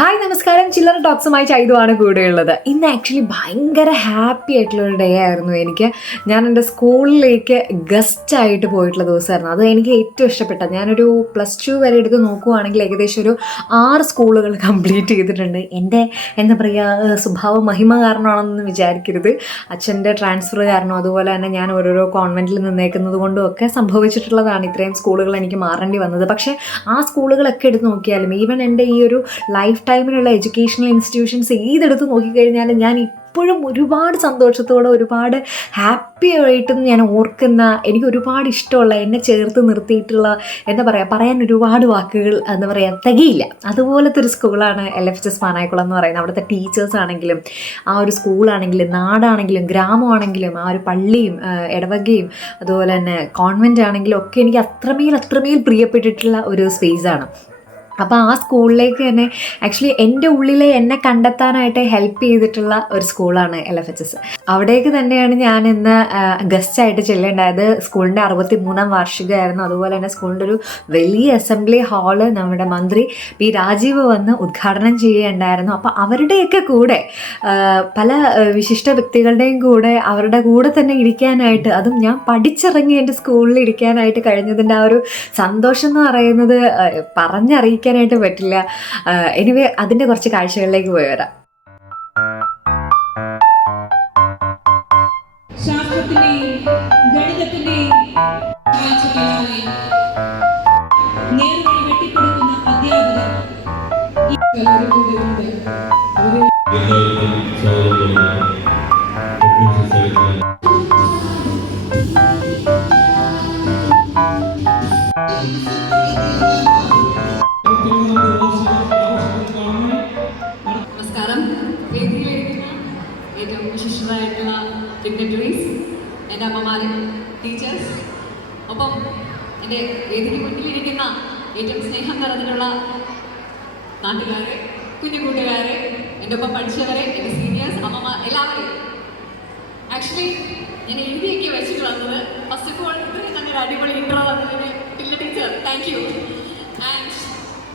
Hi നമസ്കാരം. ചില്ലറ ടോക്സുമായി ചൈതുവാണ് കൂടെയുള്ളത്. ഇന്ന് ആക്ച്വലി ഭയങ്കര ഹാപ്പി ആയിട്ടുള്ള ഒരു ഡേ ആയിരുന്നു എനിക്ക്. ഞാൻ എന്റെ സ്കൂളിലേക്ക് ഗസ്റ്റ് ആയിട്ട് പോയിട്ടുള്ള ദിവസമായിരുന്നു. അത് എനിക്ക് ഏറ്റവും ഇഷ്ടപ്പെട്ട. ഞാനൊരു പ്ലസ് ടു വരെ എടുത്ത് നോക്കുവാണെങ്കിൽ ഏകദേശം ഒരു ആറ് സ്കൂളുകൾ കംപ്ലീറ്റ് ചെയ്തിട്ടുണ്ട്. എന്റെ എന്താ പറയുക സ്വഭാവ മഹിമ കാരണമാണെന്ന് വിചാരിക്കരുത്. അച്ഛന്റെ ട്രാൻസ്ഫർ കാരണം അതുപോലെ തന്നെ ഞാൻ ഓരോരോ കോൺവെന്റിൽ നിന്നേക്കുന്നത് കൊണ്ടും ഒക്കെ സംഭവിച്ചിട്ടുള്ളതാണ് ഇത്രയും സ്കൂളുകൾ എനിക്ക് മാറേണ്ടി വന്നത്. പക്ഷേ ആ സ്കൂളുകളൊക്കെ എടുത്ത് നോക്കിയാലും ഈവൻ എന്റെ ഈ ഒരു ലൈഫ് ടൈമിലുള്ള എഡ്യൂക്കേഷണൽ ഇൻസ്റ്റിറ്റ്യൂഷൻസ് ഏതെടുത്ത് നോക്കിക്കഴിഞ്ഞാലും ഞാൻ ഇപ്പോഴും ഒരുപാട് സന്തോഷത്തോടെ ഒരുപാട് ഹാപ്പി ആയിട്ടും ഞാൻ ഓർക്കുന്ന എനിക്ക് ഒരുപാട് ഇഷ്ടമുള്ള എന്നെ ചേർത്ത് നിർത്തിയിട്ടുള്ള എന്താ പറയുക പറയാൻ ഒരുപാട് വാക്കുകൾ എന്താ പറയുക തികയില്ല. അതുപോലത്തെ ഒരു സ്കൂളാണ് എൽ എഫ് എസ് പാനായക്കുളം എന്ന് പറയുന്നത്. അവിടുത്തെ ടീച്ചേഴ്സ് ആണെങ്കിലും ആ ഒരു സ്കൂളാണെങ്കിലും നാടാണെങ്കിലും ഗ്രാമമാണെങ്കിലും ആ ഒരു പള്ളിയും ഇടവകയും അതുപോലെ തന്നെ കോൺവെന്റ് ആണെങ്കിലും ഒക്കെ എനിക്ക് അത്രമേൽ അത്രമേൽ പ്രിയപ്പെട്ടിട്ടുള്ള ഒരു സ്പേസാണ്. അപ്പോൾ ആ സ്കൂളിലേക്ക് തന്നെ ആക്ച്വലി എന്റെ ഉള്ളിലെ എന്നെ കണ്ടെത്താനായിട്ട് ഹെൽപ്പ് ചെയ്തിട്ടുള്ള ഒരു സ്കൂളാണ് എൽ എഫ് എച്ച് എസ് അവിടേക്ക് തന്നെയാണ് ഞാൻ ഇന്ന് ഗസ്റ്റായിട്ട് ചെല്ലേണ്ടായത്. സ്കൂളിന്റെ അറുപത്തി മൂന്നാം വാർഷികമായിരുന്നു. അതുപോലെ തന്നെ സ്കൂളിന്റെ ഒരു വലിയ അസംബ്ലി ഹാൾ നമ്മുടെ മന്ത്രി പി രാജീവ് വന്ന് ഉദ്ഘാടനം ചെയ്യുകയുണ്ടായിരുന്നു. അപ്പോൾ അവരുടെയൊക്കെ കൂടെ പല വിശിഷ്ട വ്യക്തികളുടെയും കൂടെ അവരുടെ കൂടെ തന്നെ ഇരിക്കാനായിട്ട് അതും ഞാൻ പഠിച്ചിറങ്ങി എന്റെ സ്കൂളിൽ ഇരിക്കാനായിട്ട് കഴിഞ്ഞതിന്റെ ആ ഒരു സന്തോഷം എന്ന് പറയുന്നത് ആ, പറഞ്ഞറിയിക്കാനായിട്ട് പറ്റില്ല. എനിവേ അതിന്റെ കുറച്ച് കാഴ്ചകളിലേക്ക് പോയി വരാം. ശാസ്ത്രത്തിന്റെയും ഗണിതത്തിന്റെയും കാഴ്ചകളിലൂടെ നേർവഴി അധ്യാപകർ. ഈ കലോരൂപതയുടെ ഒപ്പം എന്റെ വേദിക്ക് മുന്നിലിരിക്കുന്ന ഏറ്റവും സ്നേഹം നിറഞ്ഞിട്ടുള്ള നാട്ടുകാരെ കുഞ്ഞു കൂട്ടുകാരെ എന്റെ ഒപ്പം പഠിച്ചവരെ എന്റെ സീനിയേഴ്സ് അമ്മമ്മ എല്ലാവരെയും. ആക്ച്വലി ഞാൻ എഴുതിയൊക്കെ വെച്ചിട്ട് വന്നത് ഫസ്റ്റ് ഓഫ് ഓൾ ഇത്രയും നല്ലൊരു അടിപൊളി ഇൻട്രോ വന്നതിന് ടില്ല ടീച്ചർ താങ്ക് യു ആൻഡ്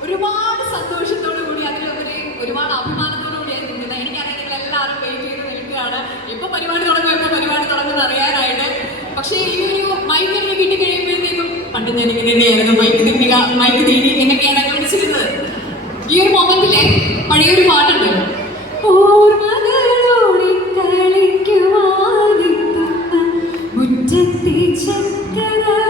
ഒരുപാട് സന്തോഷത്തോടു കൂടി അതിലുപരി ഒരുപാട് അഭിമാനത്തോടു കൂടി നിൽക്കുന്നത് എനിക്കറിയാം നിങ്ങൾ എല്ലാവരും വെയിറ്റ് ചെയ്ത് നിൽക്കുകയാണ്. എപ്പോൾ പരിപാടി തുടങ്ങും എപ്പോൾ പരിപാടി തുടങ്ങുമെന്ന് അറിയാനായിട്ട്. പക്ഷേ ഈ ഒരു പണ്ട് ഞാൻ ഇങ്ങനെ തന്നെയായിരുന്നു മൈക്ക് തിന്നുക മൈക്ക് തീടി എന്നൊക്കെയാണ് എന്നെ വിളിച്ചിരുന്നത്. ഈ ഒരു മൊമെന്റിലെ പഴയൊരു പാട്ടുണ്ട്. മുറ്റത്തെ ചക്കരമാവിൻ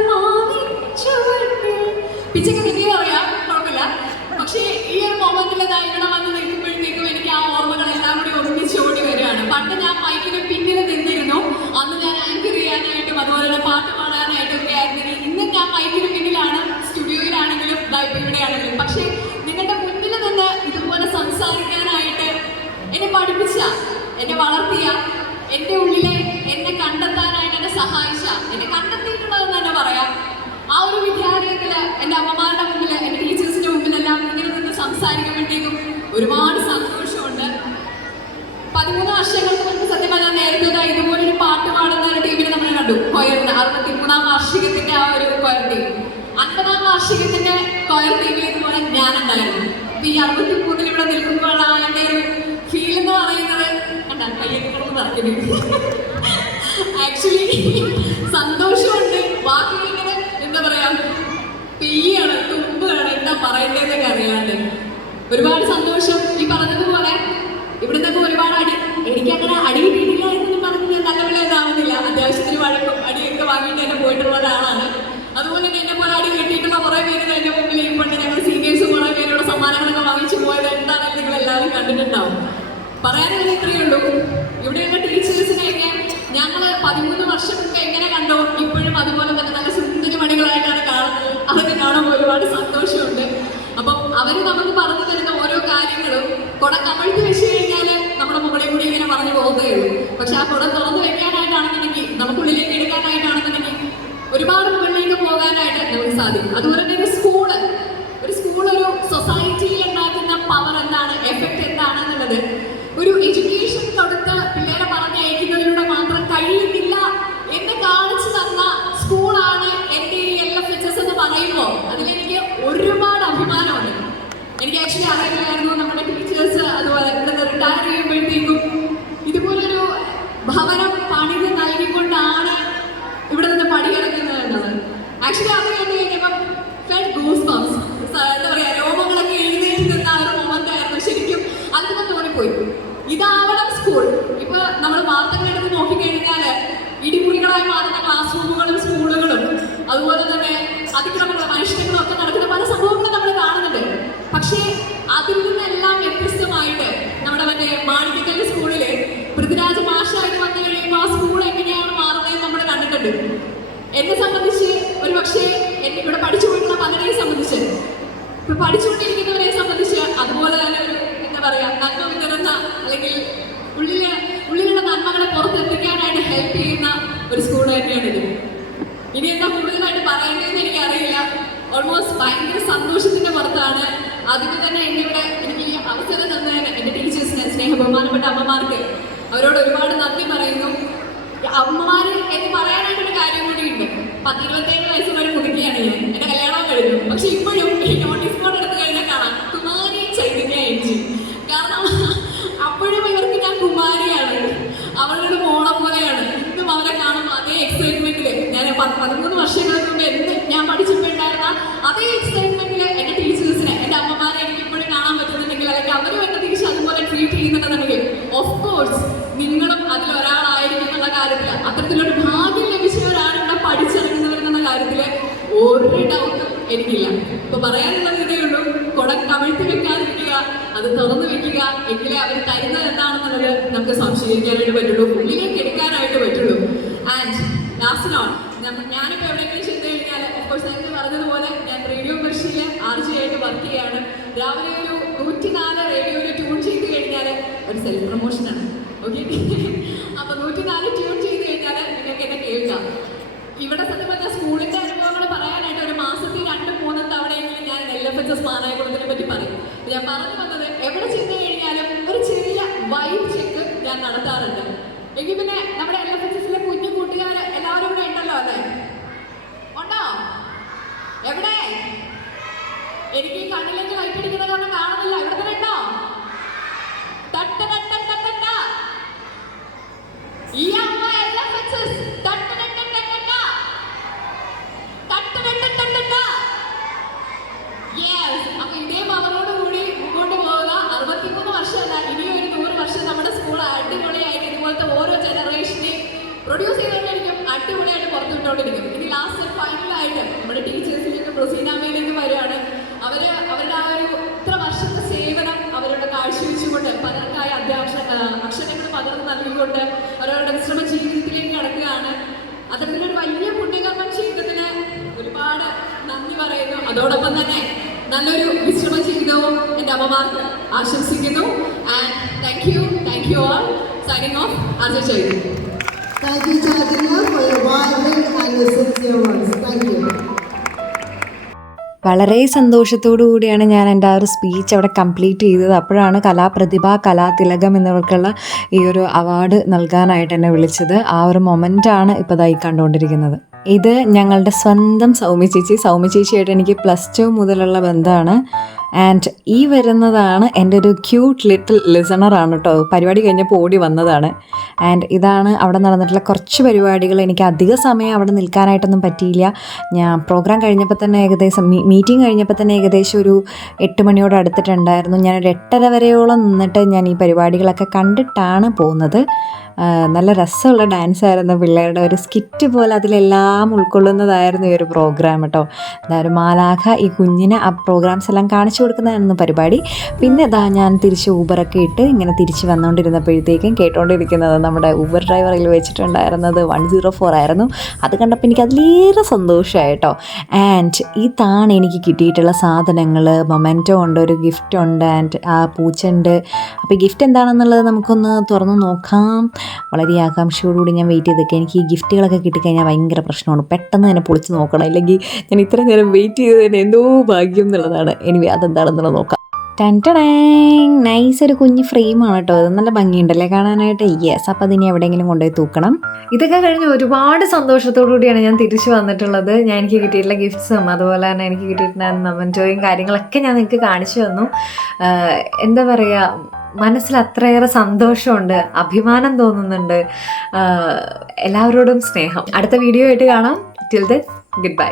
ദാ ഇപ്പൊ ഇവിടെയാണെങ്കിലും. പക്ഷേ നിങ്ങളുടെ മുന്നിൽ നിന്ന് ഇതുപോലെ സംസാരിക്കാനായിട്ട് എന്നെ പഠിപ്പിച്ച എന്നെ വളർത്തിയ എന്റെ ഉള്ളിലെ എന്നെ കണ്ടെത്താനായിട്ട് എന്നെ സഹായിച്ച എന്നെ കണ്ടെത്തിയിട്ടുള്ളതെന്ന് തന്നെ പറയാം. ആ ഒരു വിദ്യാലയത്തിൽ എന്റെ അമ്മമാരുടെ മുമ്പിൽ എന്റെ ടീച്ചേഴ്സിന്റെ മുമ്പിലെല്ലാം ഇങ്ങനെ നിന്ന് സംസാരിക്കുമ്പോഴത്തേക്കും ഒരുപാട് സന്തോഷമുണ്ട്. പതിമൂന്ന് വർഷങ്ങൾക്ക് മുൻപ് സത്യം പറഞ്ഞാൽ നേരത്തെ ഇതുപോലെ ഇതുപോലൊരു പാട്ട് പാടുന്ന ഒരു ടീമിനെ നമ്മൾ കണ്ടു. കൊയർന്ന് അറുപത്തി മൂന്നാം വാർഷികത്തിന്റെ ആ ഒരു ടീം. അൻപതാം വാർഷികത്തിന്റെ കൊയർ ടീമിൽ ഇതുപോലെ ഞാനുണ്ടായിരുന്നു അപ്പൊ ഈ അറുപത്തി ഇവിടെ നിൽക്കുമ്പോഴാണ് എന്റെ ഒരു ഫീൽ എന്ന് പറയുന്നത്. കണ്ട കയ്യൊക്കെ കിടന്ന് നടക്കുന്നു ആക്ച്വലി സന്തോഷമുണ്ട്. വാക്കുകൾ ഇങ്ങനെ എന്താ പറയാ പെയ്യാണ് തുമ്പാണ് എന്താ പറയേണ്ടതെന്നൊക്കെ അറിയാണ്ട്. ഒരുപാട് സന്തോഷം. ഈ പറഞ്ഞതുപോലെ ഇവിടുത്തെ ഒരുപാട് അടി എനിക്ക് അങ്ങനെ അടി കിട്ടിയിട്ടില്ല എന്നൊന്നും പറഞ്ഞ് ഞാൻ നല്ല വിലയതാവുന്നില്ല അത്യാവശ്യത്തിന് വഴക്കും അടിയൊക്കെ വാങ്ങിയിട്ട് തന്നെ പോയിട്ടുള്ള ഒരാളാണ്. കണ്ടിട്ടുണ്ടാവും പറയാനുള്ളത് ഇത്രയേ ഉള്ളൂ. ഇവിടെയുള്ള ടീച്ചേഴ്സിനെയൊക്കെ ഞങ്ങൾ പതിമൂന്ന് വർഷം മുമ്പ് എങ്ങനെ കണ്ടോ ഇപ്പോഴും അതുപോലെ തന്നെ നല്ല സുന്ദരി മണികളായിട്ടാണ് കാണുന്നത്. അതൊക്കെ കാണുമ്പോൾ ഒരുപാട് സന്തോഷമുണ്ട്. അപ്പം അവർ നമുക്ക് പറഞ്ഞു തരുന്ന ഓരോ കാര്യങ്ങളും കുട കമഴ്ത്തി വെച്ച് കഴിഞ്ഞാൽ നമ്മുടെ മുകളിൽ കൂടി ഇങ്ങനെ പറഞ്ഞു പോകുന്നേ ഉള്ളൂ. പക്ഷെ ആ കുട തുറന്നു വെക്കാനായിട്ടാണെന്നുണ്ടെങ്കിൽ നമുക്കുള്ളിലേക്ക് എടുക്കാനായിട്ടാണെന്നുണ്ടെങ്കിൽ ഒരുപാട് മുകളിലേക്ക് പോകാനായിട്ട് നമുക്ക് സാധിക്കും. അതുപോലെ പിള്ളേരെ പറഞ്ഞയക്കുന്നതിലൂടെ മാത്രം കഴിയുന്നില്ല എന്ന് കാണിച്ചു തന്ന സ്കൂളാണ് എന്റെ ഈ എൽ എഫ് എച്ച് എസ് എന്ന് പറയുമ്പോൾ. അതിലെനിക്ക് ഒരുപാട് അഭിമാനമുണ്ട്. എനിക്ക് ആക്ച്വലി അറിയില്ലായിരുന്നു നമ്മുടെ ടീച്ചേഴ്സ് അതുപോലെ ഇവിടെ റിട്ടയർ ചെയ്യുമ്പോഴത്തേക്കും ഇതുപോലൊരു ഭവനം പണിത് നൽകിക്കൊണ്ടാണ് ഇവിടെ നിന്ന് പണിയെടുക്കുന്നത് എന്നത് ആക്ച്വലി അവർ പഠിച്ചുകൊണ്ടിരിക്കുന്നവരെ സംബന്ധിച്ച് അതുപോലെ തന്നെ ഒരു എന്താ പറയാ നന്മ വിതരുന്ന അല്ലെങ്കിൽ ഉള്ളിലെ ഉള്ളിലുള്ള നന്മകളെ പുറത്തെത്തിക്കാനായിട്ട് ഹെൽപ്പ് ചെയ്യുന്ന ഒരു സ്കൂൾ തന്നെയാണ് ഇത്. ഇനി എന്താ കൂടുതലായിട്ട് പറയേണ്ടതെന്ന് എനിക്കറിയില്ല. ഓൾമോസ്റ്റ് ഭയങ്കര സന്തോഷത്തിന്റെ പുറത്താണ്. ആദ്യമേ തന്നെ എന്നെ ഇവിടെ എനിക്ക് ഈ അവസരം തന്നതിന് എന്റെ ടീച്ചേഴ്സിന് സ്നേഹ ബഹുമാനപ്പെട്ട അമ്മമാർക്ക് അവരോട് ഒരുപാട് നന്ദി പറയുന്നു. അമ്മമാർ എന്ന് പറയാനായിട്ടൊരു കാര്യം കൂടിയുണ്ട്. പത്ത് ഇരുപത്തേഴ് വയസ്സ് വരെ മുടിക്കുകയാണ് ഞാൻ. കല്യാണം കഴിഞ്ഞു. പക്ഷെ ഇപ്പോഴും എടുത്തു കഴിഞ്ഞാൽ കാണാം. കുമാരി ചൈതന്യ എൻജി കാരണം അപ്പോഴും ഇവർക്ക് ഞാൻ കുമാരിയാണ്. അവളുടെ മോളെ പോലെയാണ്. ഇന്നും അവരെ കാണുമ്പോൾ അതേ എക്സൈറ്റ്മെന്റിൽ ഞാൻ പതിമൂന്ന് വർഷങ്ങൾക്ക് മുമ്പ് എന്ത് ഞാൻ പഠിച്ചപ്പോൾ ഉണ്ടായിരുന്ന അതേ എക്സൈറ്റ്മെന്റിൽ എന്റെ ടീച്ചേഴ്സിനെ എന്റെ അമ്മമാരെ എനിക്ക് ഇപ്പോഴും കാണാൻ പറ്റുന്നുണ്ടെങ്കിൽ അല്ലെങ്കിൽ അവരും എന്നെ തിരിച്ച് അതുപോലെ ട്രീറ്റ് ചെയ്യുന്നുണ്ടെന്നുണ്ടെങ്കിൽ ഓഫ് കോഴ്സ് നിങ്ങളും അതിൽ ഒരാളായിരിക്കും എന്നുള്ള കാര്യത്തിൽ അത്തരത്തിലൊരു ഭാഗ്യം ലഭിച്ചവരാണ് ഇവിടെ പഠിച്ചിറങ്ങുന്നവരെന്നുള്ള കാര്യത്തിൽ ഒരു ഡൗട്ടും എനിക്കില്ല. ഇപ്പൊ പറയാനുള്ളത് ഇതേ ഉള്ളൂ. കുടം കമിഴ്ത്തി വെക്കാതിരിക്കുക അത് തുറന്നു വെക്കുക എങ്കിലേ അവർ തരുന്നത് എന്താണെന്നുള്ളത് നമുക്ക് സംശയിക്കാനായിട്ട് പറ്റുള്ളൂ. ഉള്ളിലേക്ക് എടുക്കാനായിട്ട് പറ്റുള്ളൂ. ആൻഡ് ലാസ്റ്റ് നോൺ ഞാനിപ്പോൾ എവിടെയെങ്കിലും ചെയ്ത് കഴിഞ്ഞാൽ ഓഫ്കോഴ്സ് നേരത്തെ പറഞ്ഞതുപോലെ ഞാൻ റേഡിയോ കൃഷിയിൽ ആർജി ആയിട്ട് വർക്ക് ചെയ്യാണ്. രാവിലെ ഒരു നൂറ്റിനാല് റേഡിയോയിൽ ട്യൂൺ ചെയ്ത് കഴിഞ്ഞാൽ ഒരു സെൽഫ് പ്രൊമോഷനാണ് ഓക്കെ അപ്പൊ നൂറ്റിനാല് ട്യൂൺ ചെയ്ത് കഴിഞ്ഞാൽ നിങ്ങൾക്ക് എന്നെ കേൾക്കാം. ഇവിടെ സത്യം പറഞ്ഞാൽ സ്കൂളിന്റെ അനുഭവങ്ങൾ പറയാനായിട്ട് ഒരു മാസത്തിൽ രണ്ടും മൂന്നും തവണയെങ്കിലും ഞാൻ എൽ എഫ് എച്ച് എസ് മാനായകുളത്തിനെ പറ്റി പറയും. ഞാൻ പറഞ്ഞു വന്നത് എവിടെ ചെന്ന് കഴിഞ്ഞാലും ഒരു ചെറിയ വൈബ് ചെക്ക് ഞാൻ നടത്താറുണ്ട്. എങ്കിൽ പിന്നെ നമ്മുടെ എൽ എഫ് എസ് എസിലെ കുഞ്ഞു കൂട്ടുകാർ എല്ലാവരും ഇവിടെ ഉണ്ടല്ലോ അല്ലേ? ഉണ്ടോ? എവിടെ? എനിക്ക് കണ്ണിലേക്ക് ലൈറ്റ് അടിക്കുന്നത് കാരണം കാണുന്നില്ല. ഇവിടെ തന്നെ ഉണ്ടോ? അത്തരത്തിലൊരു വലിയ പുണ്യകർമ്മം ചെയ്തതിന് ഒരുപാട് നന്ദി പറയുന്നു. അതോടൊപ്പം തന്നെ നല്ലൊരു വിശ്രമ ജീവിതവും എന്റെ അമ്മമാർ ആശംസിക്കുന്നു. And thank you thank you all signing off ആർജ ചെയ്തു Thank you, Chaitanya, for your vibrant and sincere words. Thank you. വളരെ സന്തോഷത്തോടു കൂടിയാണ് ഞാൻ എന്റെ ആ ഒരു സ്പീച്ച് അവിടെ കംപ്ലീറ്റ് ചെയ്തത്. അപ്പോഴാണ് കലാപ്രതിഭ കലാതിലകം എന്നിവർക്കുള്ള ഈ ഒരു അവാർഡ് നൽകാനായിട്ട് എന്നെ വിളിച്ചത്. ആ ഒരു മൊമെന്റാണ് ഇപ്പോൾ ഇതായി കണ്ടുകൊണ്ടിരിക്കുന്നത്. ഇത് ഞങ്ങളുടെ സ്വന്തം സൗമ്യ ചേച്ചി. സൗമ്യ ചേച്ചിയായിട്ട് എനിക്ക് പ്ലസ് ടു മുതലുള്ള ബന്ധമാണ്. ആൻഡ് ഈ വരുന്നതാണ് എന്റെ ഒരു ക്യൂട്ട് ലിറ്റിൽ ലിസണറാണ് കേട്ടോ പരിപാടി കഴിഞ്ഞപ്പോൾ ഓടി വന്നതാണ്. ആൻഡ് ഇതാണ് അവിടെ നടന്നിട്ടുള്ള കുറച്ച് പരിപാടികൾ. എനിക്ക് അധിക സമയം അവിടെ നിൽക്കാനായിട്ടൊന്നും പറ്റിയില്ല. ഞാൻ പ്രോഗ്രാം കഴിഞ്ഞപ്പോൾ തന്നെ ഏകദേശം മീറ്റിംഗ് കഴിഞ്ഞപ്പോൾ തന്നെ ഏകദേശം ഒരു എട്ട് മണിയോട് അടുത്തിട്ടുണ്ടായിരുന്നു. ഞാൻ ഒരു എട്ടര വരെയോളം നിന്നിട്ട് ഞാൻ ഈ പരിപാടികളൊക്കെ കണ്ടിട്ടാണ് പോകുന്നത്. നല്ല രസമുള്ള ഡാൻസ് ആയിരുന്നു പിള്ളേരുടെ ഒരു സ്കിറ്റ് പോലെ അതിലെല്ലാം ഉൾക്കൊള്ളുന്നതായിരുന്നു ഈ ഒരു പ്രോഗ്രാം കേട്ടോ എന്തായാലും മാലാഖ ഈ കുഞ്ഞിനെ ആ പ്രോഗ്രാംസ് എല്ലാം കാണിച്ചു കൊടുക്കുന്നതായിരുന്നു പരിപാടി. പിന്നെ ഇതാ ഞാൻ തിരിച്ച് ഊബറൊക്കെ ഇട്ട് ഇങ്ങനെ തിരിച്ച് വന്നുകൊണ്ടിരുന്നപ്പോഴത്തേക്കും കേട്ടുകൊണ്ടിരിക്കുന്നത് നമ്മുടെ ഊബർ ഡ്രൈവറിൽ വെച്ചിട്ടുണ്ടായിരുന്നത് വൺ സീറോ ഫോർ ആയിരുന്നു. അത് കണ്ടപ്പോൾ എനിക്ക് അതിലേറെ സന്തോഷമായിട്ടോ ആൻഡ് ഇതാണ് എനിക്ക് കിട്ടിയിട്ടുള്ള സാധനങ്ങൾ മൊമെന്റോ ഉണ്ട് ഒരു ഗിഫ്റ്റ് ഉണ്ട് ആൻഡ് ആ പൂച്ചുണ്ട് അപ്പോൾ ഗിഫ്റ്റ് എന്താണെന്നുള്ളത് നമുക്കൊന്ന് തുറന്ന് നോക്കാം. വളരെ ആകാംക്ഷയോടുകൂടി ഞാൻ വെയിറ്റ് ചെയ്തൊക്കെ എനിക്ക് ഈ ഗിഫ്റ്റുകളൊക്കെ കിട്ടിക്കഴിഞ്ഞാൽ ഭയങ്കര പ്രശ്നമാണ്. പെട്ടെന്ന് തന്നെ പൊളിച്ച് നോക്കണം. ഇല്ലെങ്കിൽ ഞാൻ ഇത്ര നേരം വെയിറ്റ് ചെയ്തതിന് എന്തോ ഭാഗ്യം എന്നുള്ളതാണ്. എനിവേ അതെന്താണെന്നുള്ളത് നോക്കാം. ടെന്റടാങ് നൈസ് ഒരു കുഞ്ഞ് ഫ്രെയിമാണ് കേട്ടോ. ഇത് നല്ല ഭംഗിയുണ്ടല്ലേ കാണാനായിട്ട്? യെസ് അപ്പം അതിനെ എവിടെയെങ്കിലും കൊണ്ടുപോയി തൂക്കണം. ഇതൊക്കെ കഴിഞ്ഞ് ഒരുപാട് സന്തോഷത്തോടു കൂടിയാണ് ഞാൻ തിരിച്ചു വന്നിട്ടുള്ളത്. ഞാൻ എനിക്ക് കിട്ടിയിട്ടുള്ള ഗിഫ്റ്റ്സും അതുപോലെ തന്നെ എനിക്ക് കിട്ടിയിട്ടുണ്ടായിരുന്ന മൊമെന്റോയും കാര്യങ്ങളൊക്കെ ഞാൻ നിങ്ങൾക്ക് കാണിച്ചു തന്നു. എന്താ പറയുക മനസ്സിൽ അത്രയേറെ സന്തോഷമുണ്ട് അഭിമാനം തോന്നുന്നുണ്ട്. എല്ലാവരോടും സ്നേഹം. അടുത്ത വീഡിയോ ആയിട്ട് കാണാം. Till then good bye